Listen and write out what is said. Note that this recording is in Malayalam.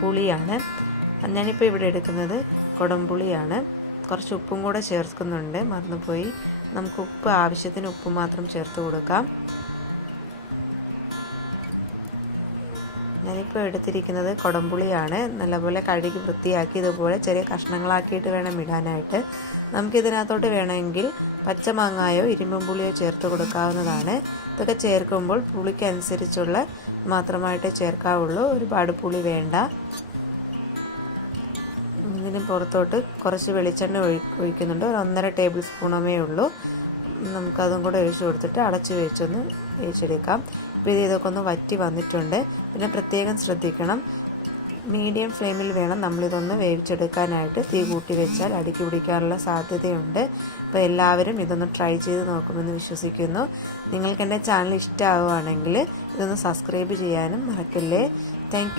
പുളിയാണ്. ഞാനിപ്പോൾ ഇവിടെ എടുക്കുന്നത് കുടംപുളിയാണ്. കുറച്ച് ഉപ്പും കൂടെ ചേർക്കുന്നുണ്ട്, മറന്നുപോയി. നമുക്ക് ഉപ്പ് ആവശ്യത്തിന് ഉപ്പ് മാത്രം ചേർത്ത് കൊടുക്കാം. ഞാനിപ്പോൾ എടുത്തിരിക്കുന്നത് കുടംപുളിയാണ്. നല്ലപോലെ കഴുകി വൃത്തിയാക്കി ഇതുപോലെ ചെറിയ കഷ്ണങ്ങളാക്കിയിട്ട് വേണം ഇടാനായിട്ട്. നമുക്കിതിനകത്തോട്ട് വേണമെങ്കിൽ പച്ചമാങ്ങായോ ഇരുമ്പും പുളിയോ ചേർത്ത് കൊടുക്കാവുന്നതാണ്. ഇതൊക്കെ ചേർക്കുമ്പോൾ പുളിക്കനുസരിച്ചുള്ള മാത്രമായിട്ട് ചേർക്കാവുള്ളൂ, ഒരുപാട് പുളി വേണ്ട. ഇതിന് പുറത്തോട്ട് കുറച്ച് വെളിച്ചെണ്ണ ഒഴിക്കുന്നുണ്ട്, ഒരു 1.5 ടേബിൾ സ്പൂണമേ ഉള്ളൂ. നമുക്കതും കൂടെ ഒഴിച്ച് കൊടുത്തിട്ട് അടച്ച് വെച്ചൊന്ന് വേവിച്ചെടുക്കാം. ഇപ്പോൾ ഇതൊക്കെ ഒന്ന് വറ്റി വന്നിട്ടുണ്ട്. പിന്നെ പ്രത്യേകം ശ്രദ്ധിക്കണം, മീഡിയം ഫ്ലെയിമിൽ വേണം നമ്മളിതൊന്ന് വേവിച്ചെടുക്കാനായിട്ട്. തീ കൂട്ടി വെച്ചാൽ അടുക്കി പിടിക്കാനുള്ള സാധ്യതയുണ്ട്. അപ്പോൾ എല്ലാവരും ഇതൊന്ന് ട്രൈ ചെയ്ത് നോക്കുമെന്ന് വിശ്വസിക്കുന്നു. നിങ്ങൾക്ക് എൻ്റെ ചാനൽ ഇഷ്ടമാവുകയാണെങ്കിൽ ഇതൊന്ന് സബ്സ്ക്രൈബ് ചെയ്യാനും മറക്കല്ലേ. താങ്ക്